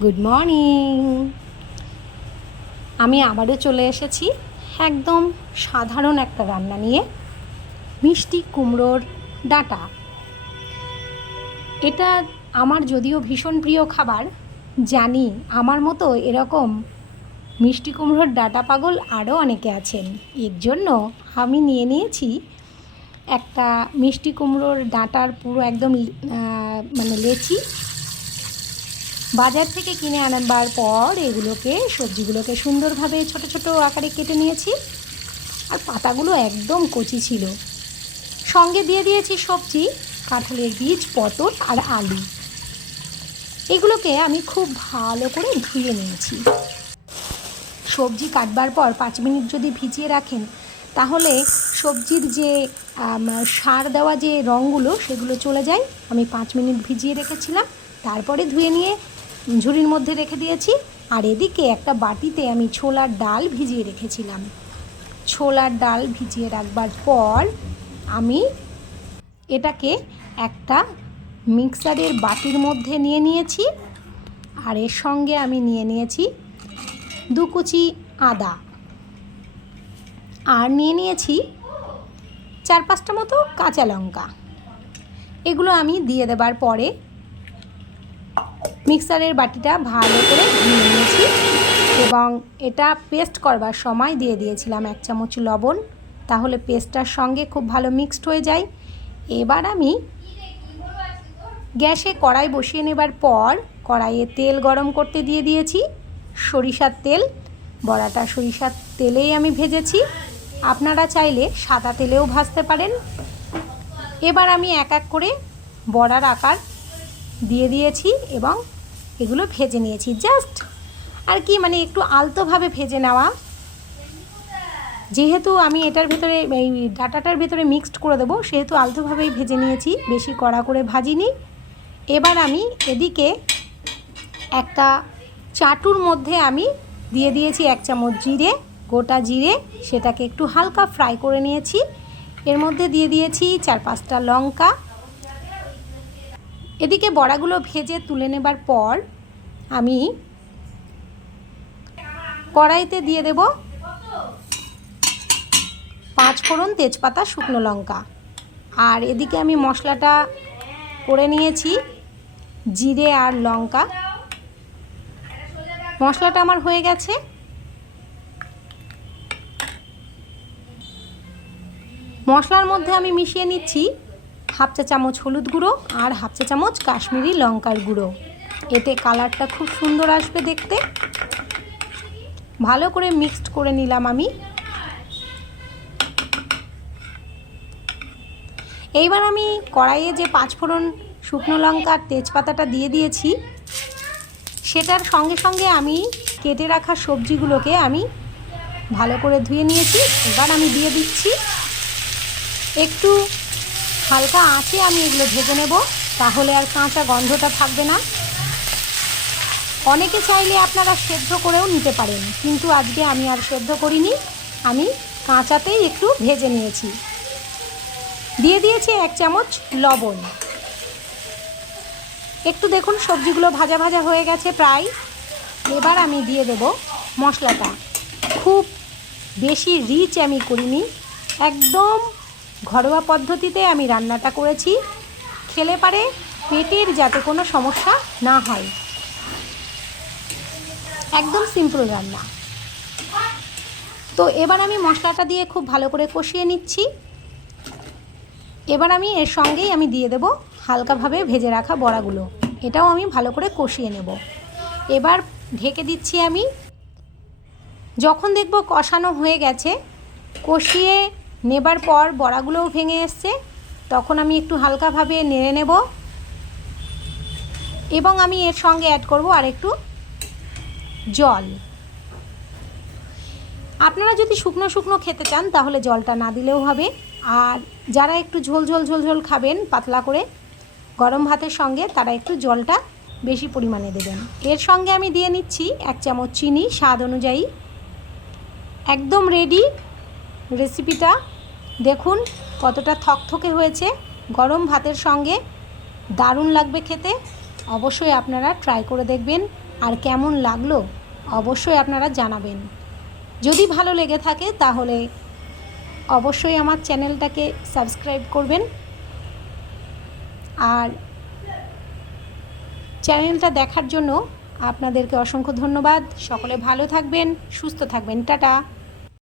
Good morning. আমি আবারও চলে এসেছি একদম সাধারণ একটা রান্না নিয়ে, মিষ্টি কুমড়োর ডাঁটা। এটা আমার যদিও ভীষণ প্রিয় খাবার, জানি আমার মতো এরকম মিষ্টি কুমড়োর ডাঁটা পাগল আরও অনেকে আছেন। এর জন্য আমি নিয়ে নিয়েছি একটা মিষ্টি কুমড়োর ডাঁটার পুরো একদম লেচি। বাজার থেকে কিনে আনবার পর সবজিগুলোকে সুন্দরভাবে ছোট ছোট আকারে কেটে নিয়েছি, আর পাতাগুলো একদম কচি ছিল। সঙ্গে দিয়ে দিয়েছি সবজি, কাঁঠালের বীজ, পটল আর আলু। এগুলোকে আমি খুব ভালো করে ধুয়ে নিয়েছি। সবজি কাটবার পর 5 মিনিট যদি ভিজিয়ে রাখেন, তাহলে সবজির যে সার দেওয়া যে রঙগুলো সেগুলো চলে যায়। আমি 5 মিনিট ভিজিয়ে রেখেছিলাম, তারপরে ধুয়ে নিয়ে ঝুড়ির মধ্যে রেখে দিয়েছি। আর এদিকে একটা বাটিতে আমি ছোলার ডাল ভিজিয়ে রেখেছিলাম। ছোলার ডাল ভিজিয়ে রাখবার পর আমি এটাকে একটা মিক্সারের বাটির মধ্যে নিয়ে নিয়েছি, আর এর সঙ্গে আমি নিয়ে নিয়েছি 2 কুচি আদা, আর নিয়ে নিয়েছি 4-5টা মতো কাঁচা লঙ্কা। এগুলো আমি দিয়ে দেবার পরে মিক্সারের বাটিটা ভালো করে ধুয়ে নিয়েছি, এবং এটা পেস্ট করবার সময় দিয়ে দিয়েছিলাম 1 চামচ লবণ, তাহলে পেস্টটার সঙ্গে খুব ভালো মিক্সড হয়ে যায়। এবার আমি গ্যাসে কড়াই বসিয়ে নেবার পর কড়াইয়ে তেল গরম করতে দিয়ে দিয়েছি, সরিষার তেল। বড়াটা সরিষার তেলেই আমি ভেজেছি, আপনারা চাইলে সাদা তেলেও ভাজতে পারেন। এবার আমি এক এক করে বড়ার আকার দিয়ে দিয়েছি এবং এগুলো ভেজে নিয়েছি। জাস্ট আর কি একটু আলতোভাবে ভেজে নেওয়া, যেহেতু আমি এটার ভেতরে এই ডাঁটাটার ভেতরে মিক্সড করে দেবো, সেহেতু আলতোভাবেই ভেজে নিয়েছি, বেশি কড়া করে ভাজিনি। এবার আমি এদিকে একটা চাটুর মধ্যে আমি দিয়ে দিয়েছি 1 চামচ জিরে, গোটা জিরে, সেটাকে একটু হালকা ফ্রাই করে নিয়েছি। এর মধ্যে দিয়ে দিয়েছি 4-5টা লঙ্কা। এদিকে বড়াগুলো ভেজে তুলে নেবার পর আমি কড়াইতে দিয়ে দেব 5 ফোড়ন, তেজপাতা, শুকনো লঙ্কা। আর এদিকে আমি মশলাটা করে নিয়েছি, জিরে আর লঙ্কা। মশলাটা আমার হয়ে গেছে। মশলার মধ্যে আমি মিশিয়ে নিচ্ছি 1/2 চা চামচ হলুদ গুঁড়ো আর 1/2 চা চামচ কাশ্মীরি লঙ্কার গুঁড়ো। এতে কালারটা খুব সুন্দর আসবে দেখতে। ভালো করে মিক্সড করে নিলাম আমি। এইবার আমি কড়াইয়ে যে 5 ফোড়ন, শুকনো লঙ্কা, তেজপাতাটা দিয়ে দিয়েছি, সেটার সঙ্গে সঙ্গে আমি কেটে রাখা সবজিগুলোকে আমি ভালো করে ধুয়ে নিয়েছি। এবার আমি দিয়ে দিচ্ছি, একটু হালকা আঁচে আমি এগুলো ভেজে নেব, তাহলে আর কাঁচা গন্ধটা থাকবে না। অনেকে চাইলে আপনারা সেদ্ধ করেও নিতে পারেন, কিন্তু আজকে আমি আর সেদ্ধ করিনি, আমি কাঁচাতেই একটু ভেজে নিয়েছি। দিয়ে দিয়েছি 1 চামচ লবণ। একটু দেখুন সবজিগুলো ভাজা ভাজা হয়ে গেছে প্রায়। এবার আমি দিয়ে দেব মশলাটা। খুব বেশি রিচ আমি করিনি, একদম ঘরোয়া পদ্ধতিতে আমি রান্নাটা করেছি, খেলে পারে পেটের যাতে কোনো সমস্যা না হয়। একদম সিম্পল রান্না। তো এবার আমি মশলাটা দিয়ে খুব ভালো করে কষিয়ে নিচ্ছি। এবার আমি এর সঙ্গেই আমি দিয়ে দেব হালকাভাবে ভেজে রাখা বড়াগুলো, এটাও আমি ভালো করে কষিয়ে নেব। এবার ঢেকে দিচ্ছি আমি। যখন দেখব কষানো হয়ে গেছে, কষিয়ে নেবার পর বড়াগুলোও ভেঙে এসছে, তখন আমি একটু হালকাভাবে নেড়ে নেব, এবং আমি এর সঙ্গে অ্যাড করব আর একটু জল। আপনারা যদি শুকনো শুকনো খেতে চান তাহলে জলটা না দিলেও হবে, আর যারা একটু ঝোল ঝোল ঝোল ঝোল খাবেন পাতলা করে গরম ভাতের সঙ্গে, তারা একটু জলটা বেশি পরিমাণে দেবেন। এর সঙ্গে আমি দিয়ে নিচ্ছি 1 চামচ চিনি স্বাদ অনুযায়ী। একদম রেডি রেসিপিটা। দেখুন কতটা থকথকে হয়েছে, গরম ভাতের সঙ্গে দারুণ লাগবে খেতে। অবশ্যই আপনারা ট্রাই করে দেখবেন। আর কেমন লাগলো অবশ্যই আপনারা জানাবেন। যদি ভালো লেগে থাকে তাহলে অবশ্যই আমার চ্যানেলটাকে সাবস্ক্রাইব করবেন। আর চ্যানেলটা দেখার জন্য আপনাদেরকে অসংখ্য ধন্যবাদ। সকলে ভালো থাকবেন, সুস্থ থাকবেন। টাটা।